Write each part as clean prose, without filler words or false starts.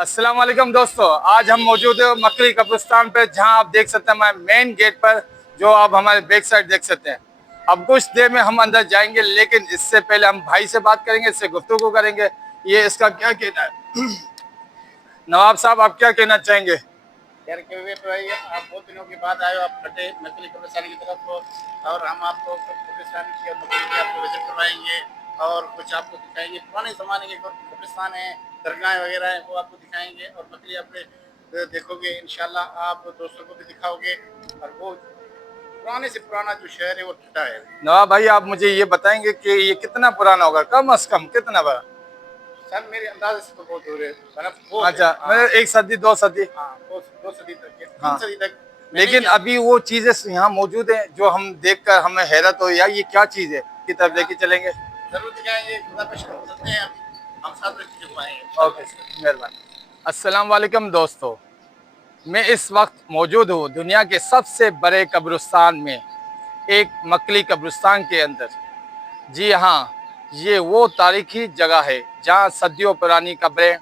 अस्सलाम वालेकुम दोस्तों, आज हम मौजूद है मकली कब्रिस्तान पे, जहां आप देख सकते हैं हमारे मेन गेट पर, जो आप हमारे बैक साइड देख सकते हैं। अब कुछ देर में हम अंदर जाएंगे, लेकिन इससे पहले हम भाई से बात करेंगे, इससे गुफ्तगू करेंगे। ये इसका क्या कहना है। नवाब साहब, आप क्या कहना चाहेंगे? यार क्योंकि भाई आप बहुत दिनों के बाद आए हो, आप फटे मकली कब्रिस्तान की तरफ हो, और हम आपको कब्रिस्तान की मकली की आपको विजिट करवाएंगे और कुछ आपको दिखाएंगे। पुराने ज़माने के कब्रिस्तान है, दरगाहें वगैरह हैं, वो आपको दिखाएंगे और मकली अपने देखोगे। इंशाल्लाह आप दोस्तों को भी दिखाओगे। और वो पुराने से पुराना जो शहर है वो ठटा है। नवाब भाई, आप मुझे ये बताएंगे कि ये कितना पुराना होगा, कम अज कम कितना बड़ा? सर मेरे अंदाजे से तो बहुत हो रहे मतलब बहुत है। अच्छा, हाँ मतलब 1 सदी 2 सदी? हाँ, दो सदी तक, तीन हाँ, सदी तक में नहीं लेकिन गया। अभी वो चीजें यहाँ मौजूद हैं जो हम देखकर हमें हैरत हो, यार ये क्या चीज है, की तरफ लेके चलेंगे। जरूर दिखाएंगे, खुदा पे शुक्र करते हैं। हम साथ में चीजें ओके, पाएंगे। मेहरबानी। अस्सलाम वालेकुम दोस्तों, मैं इस वक्त मौजूद हूँ दुनिया के सबसे बड़े कब्रिस्तान में, एक मकली कब्रिस्तान के अंदर। जी हाँ, ये वो तारीखी जगह है जहाँ सदियों पुरानी कब्रें,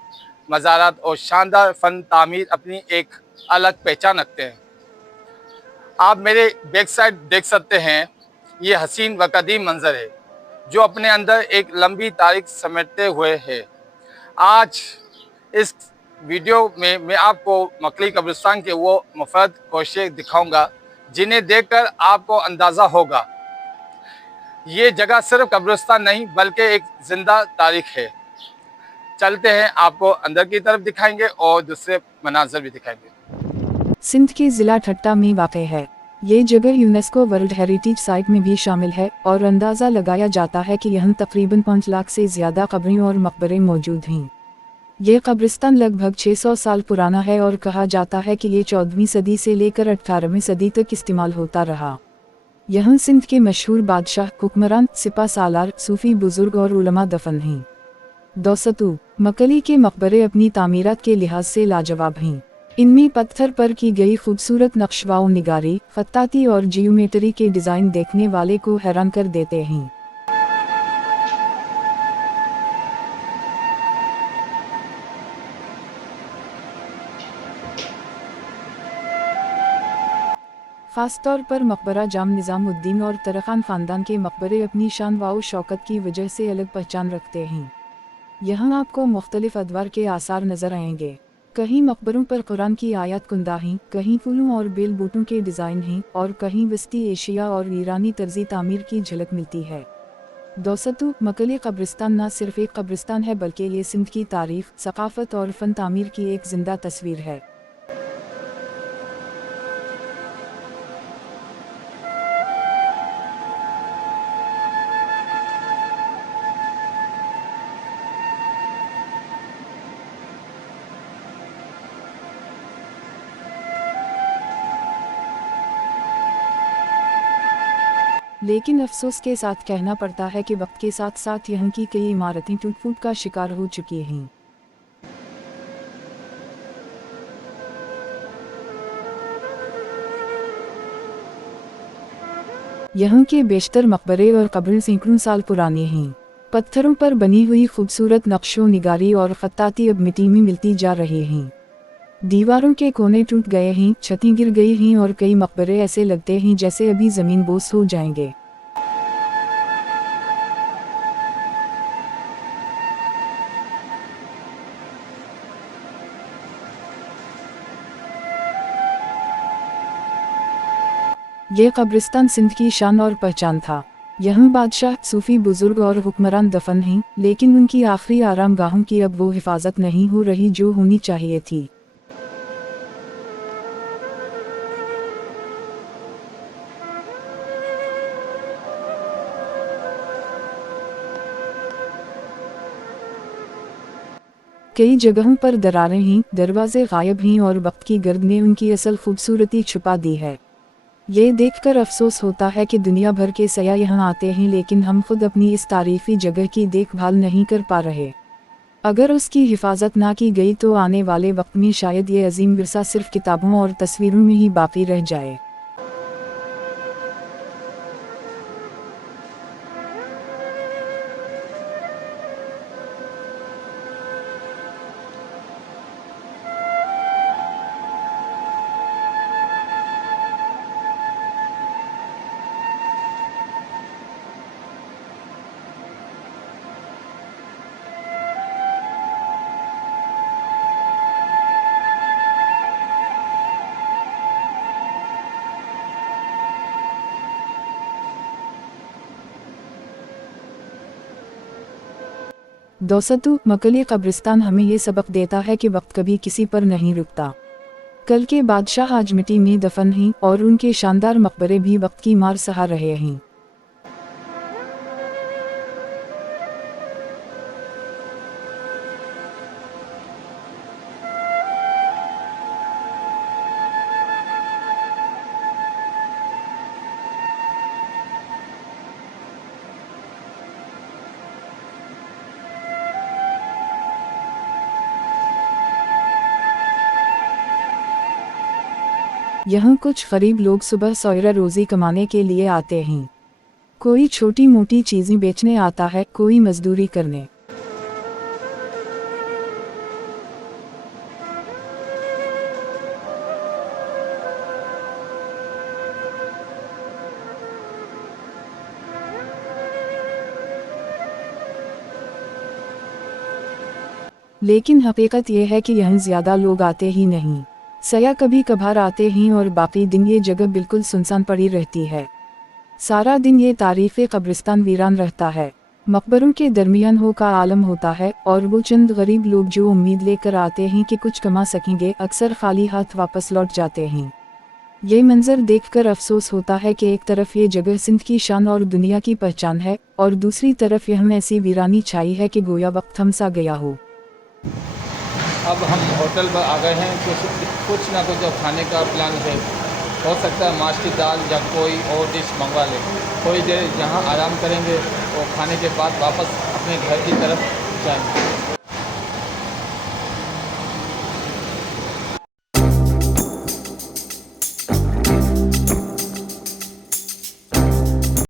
मज़ारात और शानदार फन तामीर अपनी एक अलग पहचान रखते हैं। आप मेरे बैक साइड देख सकते हैं, ये हसीन व कदीम मंजर है जो अपने अंदर एक लंबी तारीख समेटते हुए है। आज इस वीडियो में मैं आपको मकली कब्रिस्तान के वो मुफरद कोशे दिखाऊंगा जिन्हें देखकर आपको अंदाज़ा होगा ये जगह सिर्फ कब्रिस्तान नहीं बल्कि एक जिंदा तारीख है। चलते हैं, आपको अंदर की तरफ दिखाएंगे और दूसरे मनाजर भी दिखाएंगे। सिंध के जिला ठट्टा में वाक़ है। ये जगह यूनेस्को वर्ल्ड हेरिटेज साइट में भी शामिल है और अंदाज़ा लगाया जाता है कि यहाँ तकरीबन 5 लाख से ज़्यादा कब्रें और मकबरे मौजूद हैं। ये कब्रिस्तान लगभग 600 साल पुराना है और कहा जाता है कि ये 14वीं सदी से लेकर 18वीं सदी तक इस्तेमाल होता रहा। यहाँ सिंध के मशहूर बादशाह, हुक्मरान, सिपा सालार, सूफी बुजुर्ग और उलमा दफन हैं। दोस्तों, मकली के मकबरे अपनी तामीरात के लिहाज से लाजवाब हैं। इनमें पत्थर पर की गई खूबसूरत नक्शवा निगारी, खत्ताती और जियोमेट्री के डिज़ाइन देखने वाले को हैरान कर देते हैं। ख़ासतौर पर मकबरा जाम निज़ामुद्दीन और तरखान ख़ानदान के मकबरे अपनी शान व शौकत की वजह से अलग पहचान रखते हैं। यहाँ आपको मुख्तलिफ अदवार के आसार नज़र आएंगे। कहीं मकबरों पर कुरान की आयत कुंदा हैं, कहीं फूलों और बेल बूटों के डिज़ाइन हैं और कहीं वस्ती एशिया और ईरानी तर्जी तामीर की झलक मिलती है। दोस्तों, मकली कब्रिस्तान न सिर्फ एक कब्रिस्तान है बल्कि ये सिंध की तारीफ, सकाफत और फ़न तामीर की एक जिंदा तस्वीर है। लेकिन अफसोस के साथ कहना पड़ता है कि वक्त के साथ साथ यहाँ की कई इमारतें टूट फूट का शिकार हो चुकी हैं। यहाँ के बेशतर मकबरे और कब्रें सैकड़ों साल पुराने हैं। पत्थरों पर बनी हुई खूबसूरत नक्शों निगारी और खत्ताती अब मिट्टी में मिलती जा रहे हैं। दीवारों के कोने टूट गए हैं, छतें गिर गई हैं और कई मकबरे ऐसे लगते हैं जैसे अभी ज़मीन बोस हो जाएंगे। ये कब्रिस्तान सिंध की शान और पहचान था। यहाँ बादशाह, सूफी बुजुर्ग और हुक्मरान दफन हैं, लेकिन उनकी आखिरी आरामगाहों की अब वो हिफाजत नहीं हो रही जो होनी चाहिए थी। कई जगहों पर दरारें हैं, दरवाजे गायब हैं और वक्त की गर्द ने उनकी असल खूबसूरती छुपा दी है। ये देखकर अफसोस होता है कि दुनिया भर के सयाह यहाँ आते हैं लेकिन हम खुद अपनी इस तारीफी जगह की देखभाल नहीं कर पा रहे। अगर उसकी हिफाजत ना की गई तो आने वाले वक्त में शायद ये अजीम विरसा सिर्फ किताबों और तस्वीरों में ही बाकी रह जाए। दोस्तों, मकली कब्रिस्तान हमें ये सबक देता है कि वक्त कभी किसी पर नहीं रुकता। कल के बादशाह आज मिट्टी में दफन हैं और उनके शानदार मकबरे भी वक्त की मार सहा रहे हैं। यहाँ कुछ गरीब लोग सुबह सवेरे रोजी कमाने के लिए आते हैं। कोई छोटी मोटी चीजें बेचने आता है, कोई मजदूरी करने। लेकिन हकीकत यह है कि यहाँ ज्यादा लोग आते ही नहीं। सया कभी कभार आते हैं और बाकी दिन ये जगह बिल्कुल सुनसान पड़ी रहती है। सारा दिन ये तारीफ़ कब्रिस्तान वीरान रहता है। मकबरों के दरमियान हो का आलम होता है और वो चंद गरीब लोग जो उम्मीद लेकर आते हैं कि कुछ कमा सकेंगे, अक्सर खाली हाथ वापस लौट जाते हैं। ये मंजर देखकर अफसोस होता है कि एक तरफ ये जगह सिंध की शान और दुनिया की पहचान है और दूसरी तरफ यहाँ ऐसी वीरानी छाई है कि गोया वक्त थमसा गया हो। अब हम होटल पर आ गए हैं, कुछ ना कुछ अब खाने का प्लान है। हो सकता है माश की दाल या कोई और डिश मंगवा लें। थोड़ी देर यहाँ आराम करेंगे और खाने के बाद वापस अपने घर की तरफ जाएंगे।